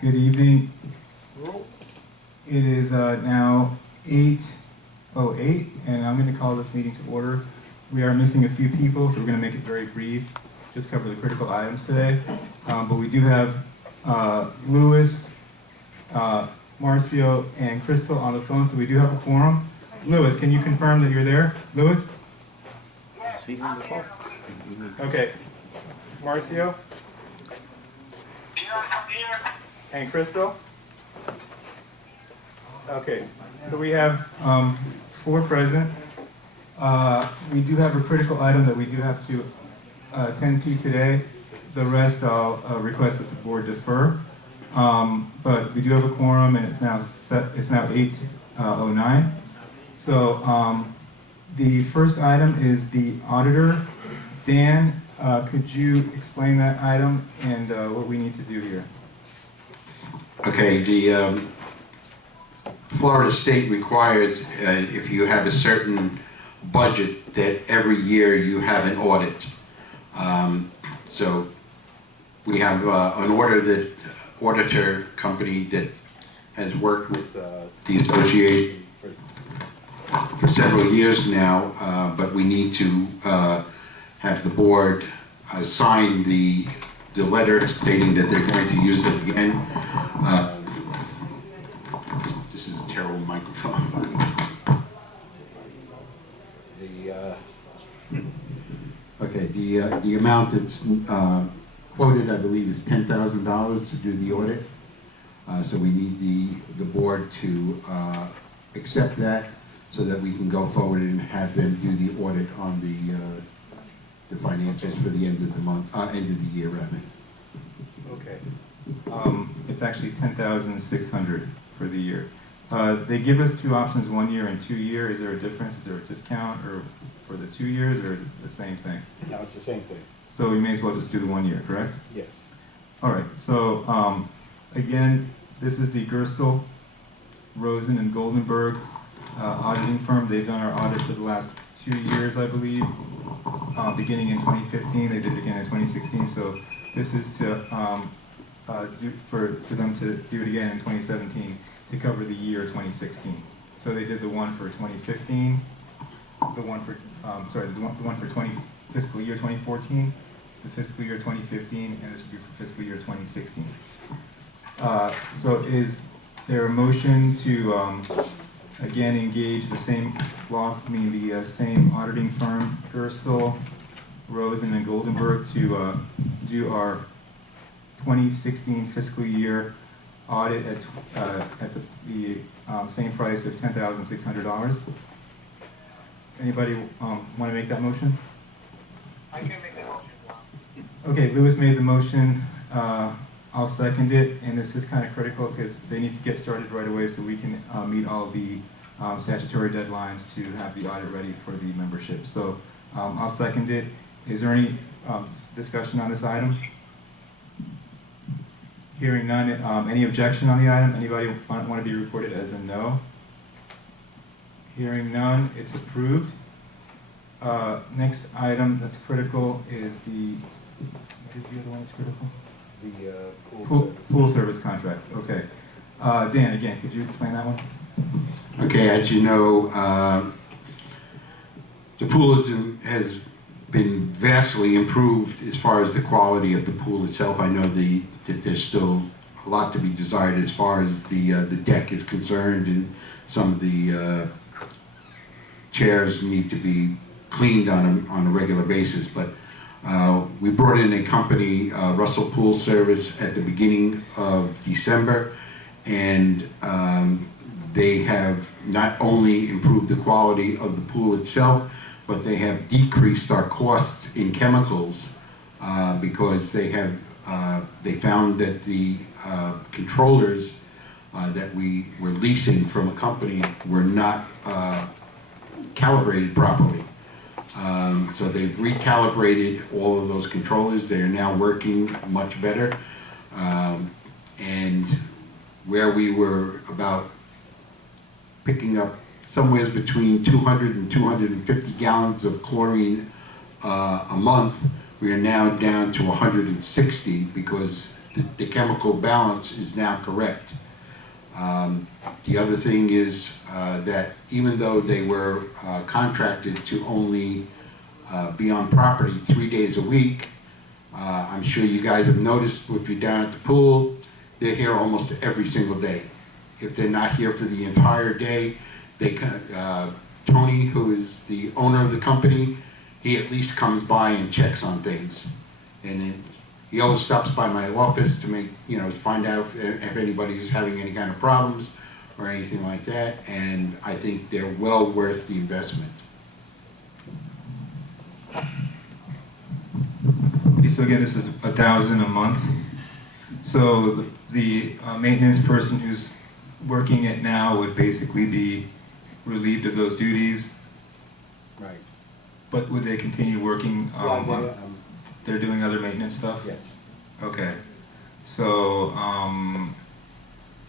Good evening. It is now 8:08, and I'm going to call this meeting to order. We are missing a few people, so we're going to make it very brief, just cover the critical items today. But we do have Louis, Marcio, and Crystal on the phone, so we do have a quorum. Louis, can you confirm that you're there? Louis? Okay. Marcio? And Crystal? Okay, so we have 4 present. We do have a critical item that we do have to attend to today. The rest I'll request that the board defer. But we do have a quorum, and it's now 8:09. So the first item is the auditor. Dan, could you explain that item and what we need to do here? Okay, the Florida state requires if you have a certain budget that every year you have an audit. So we have an auditor company that has worked with the association for several years now, but we need to have the board sign the letter stating that they're going to use it again. This is a terrible microphone. The amount that's quoted, I believe, is $10,000 to do the audit. So we need the board to accept that so that we can go forward and have them do the audit on the financials for the end of the month, end of the year rather. Okay. It's actually $10,600 for the year. They give us 2 options, 1 year and 2 year. Is there a difference? Is there a discount or for the 2 years, or is it the same thing? No, it's the same thing. So we may as well just do the 1 year, correct? Yes. All right. So again, this is the Gerstle, Rosen, and Goldenberg auditing firm. They've done our audit for the last 2 years, I believe. Beginning in 2015, they did it again in 2016. So this is to for them to do it again in 2017 to cover the year 2016. So they did the one for 2015, the one for fiscal year 2014, the fiscal year 2015, and this would be for fiscal year 2016. So is there a motion to again engage the same same auditing firm, Gerstle, Rosen, and Goldenberg, to do our 2016 fiscal year audit at the same price of $10,600? Anybody want to make that motion? I can make that motion. Okay, Louis made the motion. I'll second it, and this is kind of critical because they need to get started right away so we can meet all the statutory deadlines to have the audit ready for the membership. So I'll second it. Is there any discussion on this item? Hearing none. Any objection on the item? Anybody want to be reported as a no? Hearing none, it's approved. Next item that's critical is what is the other one that's critical? The Pool service contract, okay. Dan, again, could you explain that one? Okay, as you know, the pool has been vastly improved as far as the quality of the pool itself. I know that there's still a lot to be desired as far as the deck is concerned, and some of the chairs need to be cleaned on a regular basis. But we brought in a company, Russell Pool Service, at the beginning of December, and they have not only improved the quality of the pool itself, but they have decreased our costs in chemicals because they found that the controllers that we were leasing from a company were not calibrated properly. So they've recalibrated all of those controllers. They are now working much better. And where we were about picking up somewhere between 200 and 250 gallons of chlorine a month, We are now down to 160 because the chemical balance is now correct. The other thing is that even though they were contracted to only be on property 3 days a week, I'm sure you guys have noticed if you're down at the pool, they're here almost every single day. If they're not here for the entire day, Tony, who is the owner of the company, he at least comes by and checks on things. And then he always stops by my office to make, find out if anybody is having any kind of problems or anything like that. And I think they're well worth the investment. Okay, so again, this is $1,000 a month. So the maintenance person who's working it now would basically be relieved of those duties, Right. but would they continue working? They're doing other maintenance stuff? Yes. Okay. So,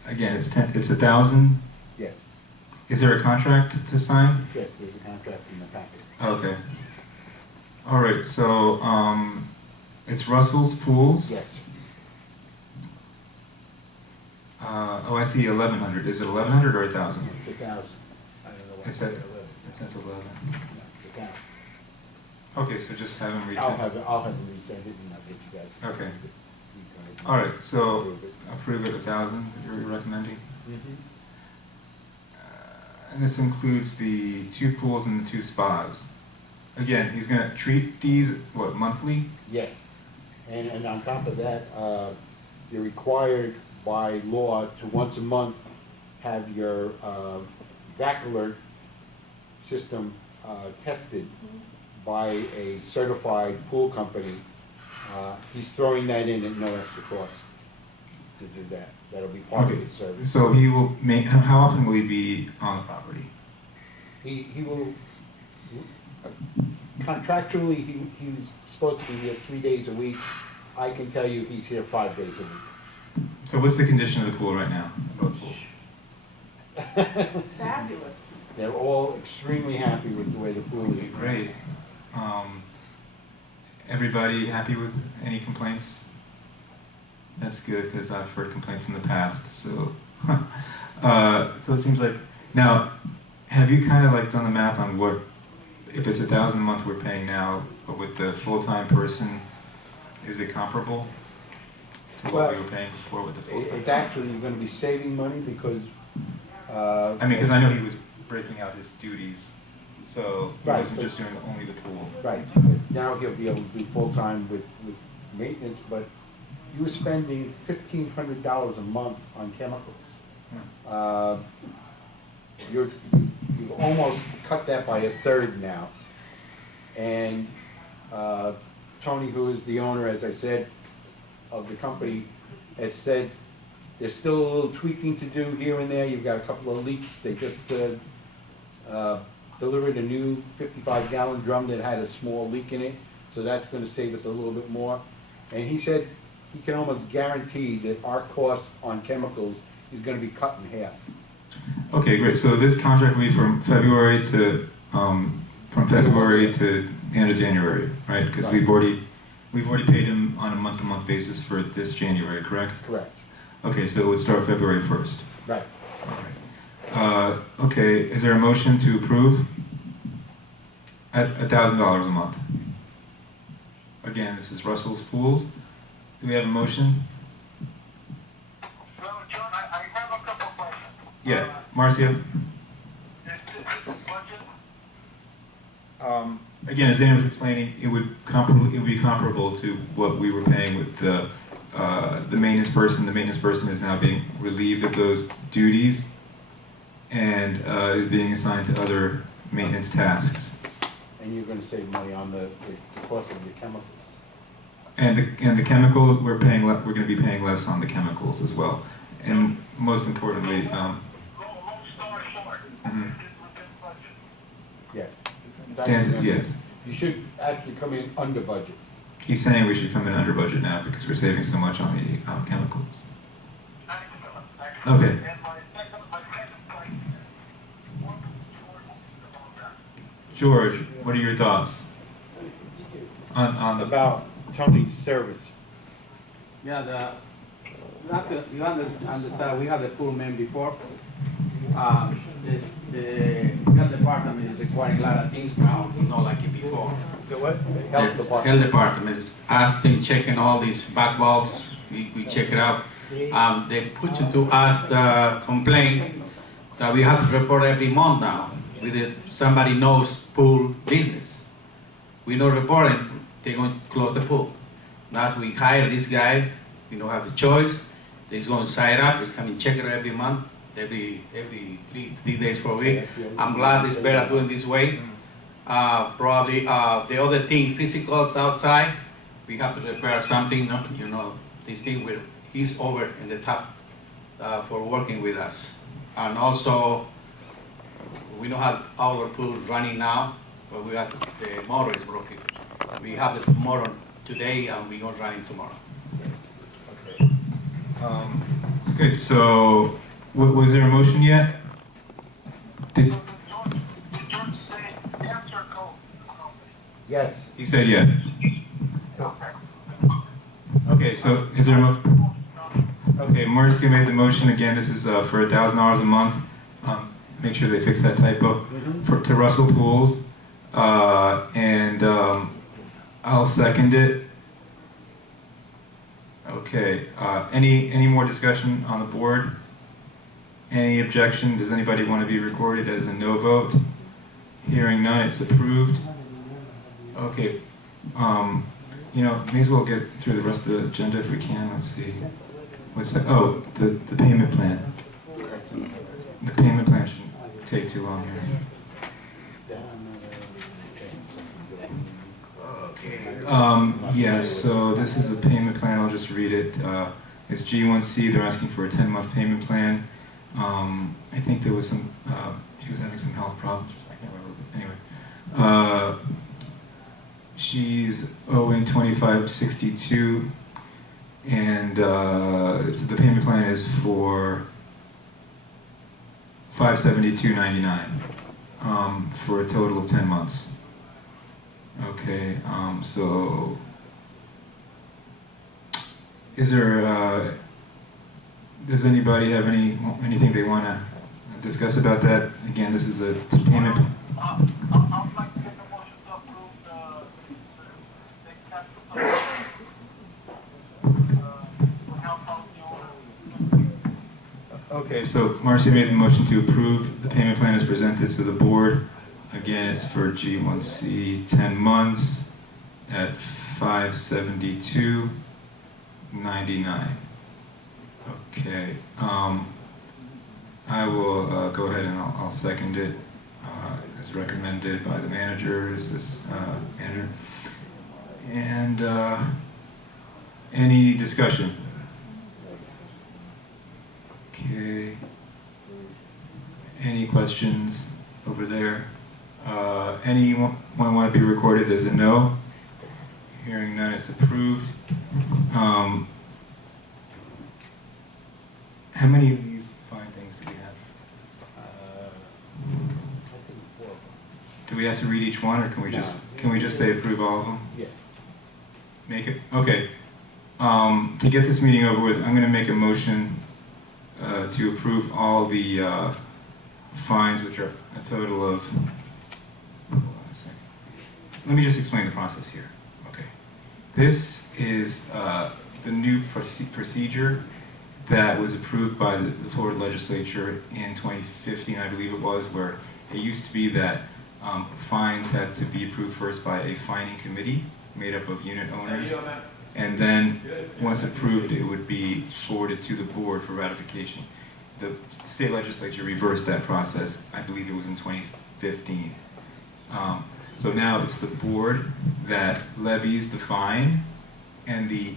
again, it's 1,000. Yes. Is there a contract to sign? Yes, there's a contract in the packet. Okay. All right, so, it's Russell's Pools? Yes. Oh, I see 1,100. Is it 1,100 or 1,000? It's 1,000. I don't know what. It said- it's 11. It says 11. No, it's 1,000. Okay, so just have him read I'll it. have him resend it and I'll get you guys. Okay. You go ahead and All right, so approve it. approve it 1,000, you're recommending? Mhm. And this includes the 2 pools and the 2 spas. Again, he's gonna treat these, what, monthly? Yes, and on top of that, you're required by law to once a month have your vac alert system tested by a certified pool company. He's throwing that in at no extra cost to do that. That'll be part of Okay. his service. So he will make, how often will he be on the property? He will, contractually, he's supposed to be here 3 days a week. I can tell you he's here 5 days a week. So what's the condition of the pool right now, both pools? Fabulous. They're all extremely happy with the way the pool Okay, is. great. Everybody happy with any complaints? That's good, because I've heard complaints in the past, so. So it seems like, now, have you kind of like done the math on what, if it's 1,000 a month we're paying now, but with the full-time person, is it comparable to what we Well, were paying before with the full-time? It's actually, you're gonna be saving money because, I mean, because I know he was breaking out his duties, so he Right, wasn't but- just doing only the pool. right, now he'll be able to do full-time with maintenance, but you were spending $1,500 a month on chemicals. You've almost cut that by a third now. And Tony, who is the owner, as I said, of the company, has said there's still a little tweaking to do here and there. You've got a couple of leaks. They just delivered a new 55-gallon drum that had a small leak in it, so that's gonna save us a little bit more. And he said he can almost guarantee that our cost on chemicals is gonna be cut in half. Okay, great. So this contract will be from February to the end of January, right? Because Right. we've already paid him on a month-to-month basis for this January, correct? Correct. Okay, so it would start February 1st. Right. All right. Okay, is there a motion to approve at $1,000 a month? Again, this is Russell's Pools. Do we have a motion? So, John, I have a couple questions. Yeah, Marcia? Is this budget? Again, as Dana was explaining, it would be comparable to what we were paying with the maintenance person. The maintenance person is now being relieved of those duties and is being assigned to other maintenance tasks. And you're gonna save money on the cost of your chemicals. And the chemicals, we're going to be paying less on the chemicals as well. And most importantly, Long story short, Mhm. Mm-hmm. is it within budget? Yes. yes, You should actually come in under budget. he's saying we should come in under budget now because we're saving so much on the chemicals. Excellent, excellent. Okay. And my second question, what is George about that? George, what are your thoughts On the, About Tony's service. Yeah, you understand, we have the pool man before. The health department is requiring a lot of things now, not like it before. The what? Health The department. Health department is asking, checking all these back bulbs, we check it out. They put to us the complaint that we have to report every month now. Somebody knows pool business. We don't report it, they're going to close the pool. That's we hire this guy, we don't have the choice. He's going to sign up, he's coming check it every month, every three days per week. I'm glad it's better doing this way. Probably the other thing, physicals outside, we have to repair something, you know, this thing with, he's over in the top for working with us. And also, we don't have our pool running now, but we have, the motor is broken. We have the motor today and we're gonna run it tomorrow. good, so, was there a motion yet? Did, Did John say yes or no? Yes. he said yes. Okay, so is there a mo? Okay, Marcy made the motion again, this is for $1,000 a month. Make sure they fix that typo, to Russell Pools. And I'll second it. Okay, any more discussion on the board? Any objection? Does anybody want to be recorded as a no vote? Hearing none, it's approved. Okay, you know, may as well get through the rest of the agenda if we can. Let's see. What's that? Oh, the payment plan. The payment plan shouldn't take too long here. Yes, so this is a payment plan, I'll just read it. It's G1C, they're asking for a 10-month payment plan. I think there was some, she was having some health problems, I can't remember, anyway. She's owing $25.62, and the payment plan is for $572.99 for a total of 10 months. Okay, so is there, does anybody have anything they want to discuss about that? Again, this is a payment. I would like to make a motion to approve the capital to help out the owner. Okay, so Marcy made the motion to approve the payment plan as presented to the board. Again, it's for G1C 10 months at $572.99. Okay, I will go ahead and I'll second it as recommended by the manager. Is this manager? And any discussion? Okay. Any questions over there? Anyone want to be recorded as a no? Hearing none, it's approved. How many of these fine things do we have? I think 4 of them. Do we have to read each one, or can we just say approve all of them? Yeah. Make it, okay. To get this meeting over with, I'm going to make a motion to approve all the fines, which are a total of, hold on a second. Let me just explain the process here. Okay. This is the new procedure that was approved by the Florida legislature in 2015, I believe it was, where it used to be that fines had to be approved first by a fining committee made up of unit owners. And then, once approved, it would be forwarded to the board for ratification. The state legislature reversed that process. I believe it was in 2015. So now it's the board that levies the fine, and the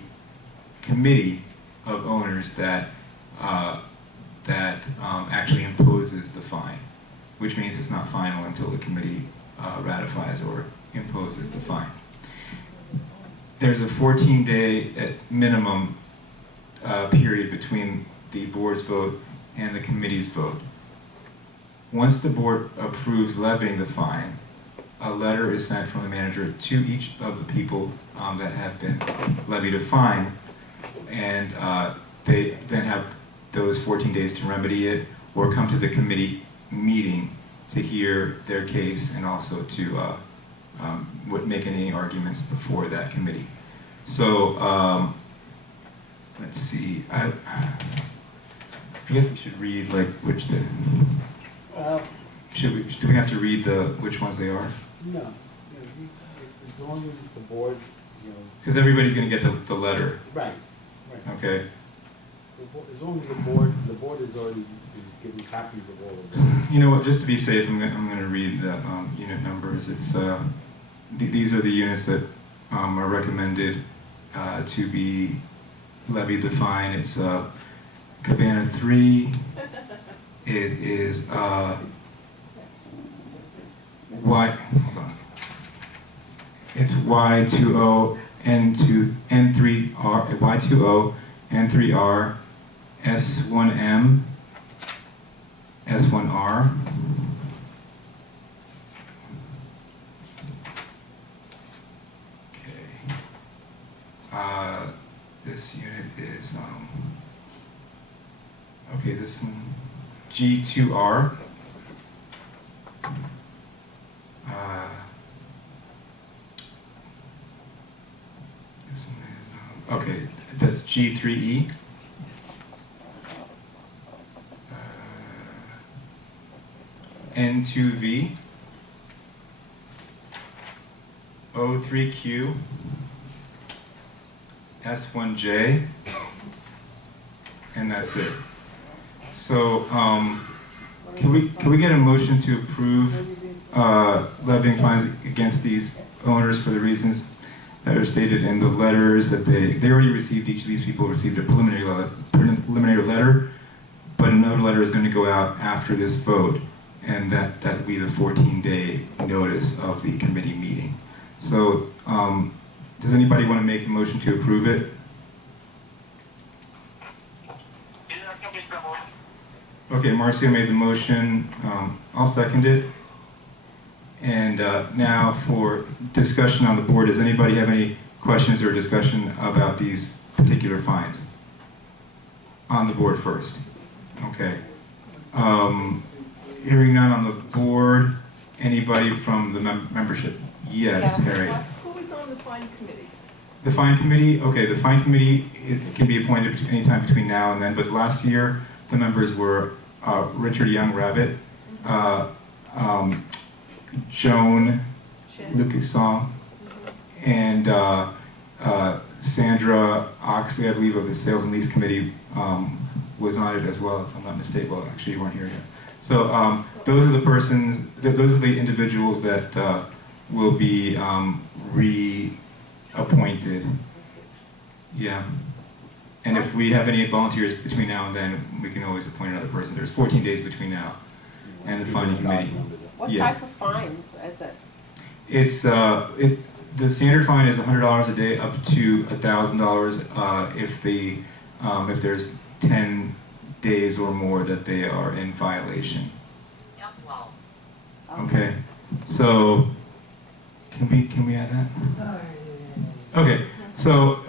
committee of owners that actually imposes the fine, which means it's not final until the committee ratifies or imposes the fine. There's a 14-day at minimum period between the board's vote and the committee's vote. Once the board approves levying the fine, a letter is sent from the manager to each of the people that have been levied a fine, and they then have those 14 days to remedy it or come to the committee meeting to hear their case and also to make any arguments before that committee. So let's see. I guess we should read like which the. Do we have to read which ones they are? No, as long as the board, Because everybody's going to get the letter. right. Okay. As long as the board has already been given copies of all of them. You know what? Just to be safe, I'm going to read the unit numbers. It's these are the units that are recommended to be levied the fine. It's Cabana 3. It is hold on. It's Y20 N2 N3R Y20 N3R S1M S1R. Okay. This unit is okay. This one G2R. This one is okay. That's G3E. N2V. O3Q. S1J. And that's it. So, can we get a motion to approve levying fines against these owners for the reasons that are stated in the letters that they already received? Each of these people received a preliminary letter, but another letter is going to go out after this vote, and that will be the 14-day notice of the committee meeting. So, does anybody want to make a motion to approve it? Okay, Marcio made the motion. I'll second it. And now for discussion on the board, does anybody have any questions or discussion about these particular fines? On the board first. Okay. Hearing none on the board, anybody from the membership? Yes, Harry. Who is on the fine committee? The fine committee, okay, the fine committee can be appointed anytime between now and then, but last year the members were Richard Young Rabbit, Joan Lucasson, and Sandra Oxley, I believe, of the Sales and Lease Committee, was on it as well, if I'm not mistaken. Well, actually, you weren't here yet. So those are the persons, those are the individuals that will be reappointed. Yeah. And if we have any volunteers between now and then, we can always appoint another person. There's 14 days between now and the fining committee. What Yeah. type of fines is it? It's the standard fine is $100 a day up to $1,000 if there's 10 days or more that they are in violation. Okay. So can we add that? Okay. So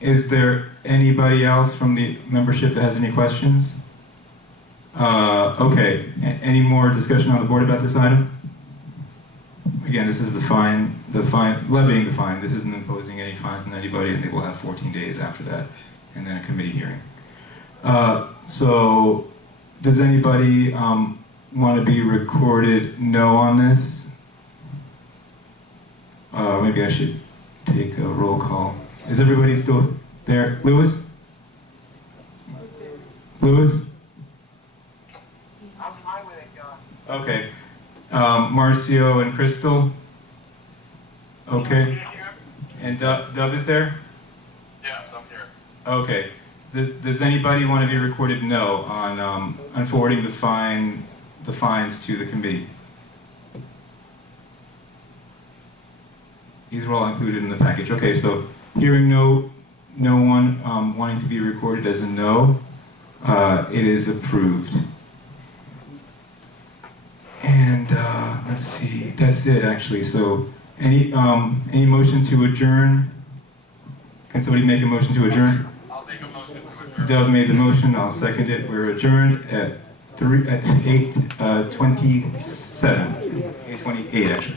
is there anybody else from the membership that has any questions? Okay. Any more discussion on the board about this item? Again, this is levying the fine. This isn't imposing any fines on anybody, and they will have 14 days after that, and then a committee hearing. So, does anybody want to be recorded no on this? Maybe I should take a roll call. Is everybody still there? Louis? Louis? I'm fine with it, John. Okay. Marcio and Crystal? Okay. And Dub is there? Yes, I'm here. Okay. Does anybody want to be recorded no on forwarding the fines to the committee? These are all included in the package. Okay, so hearing no one wanting to be recorded as a no, it is approved. And let's see, that's it actually. So any motion to adjourn? Can somebody make a motion to adjourn? I'll make a motion to adjourn. Dale made the motion, I'll second it. We're adjourned at 8:27. 8:28 actually.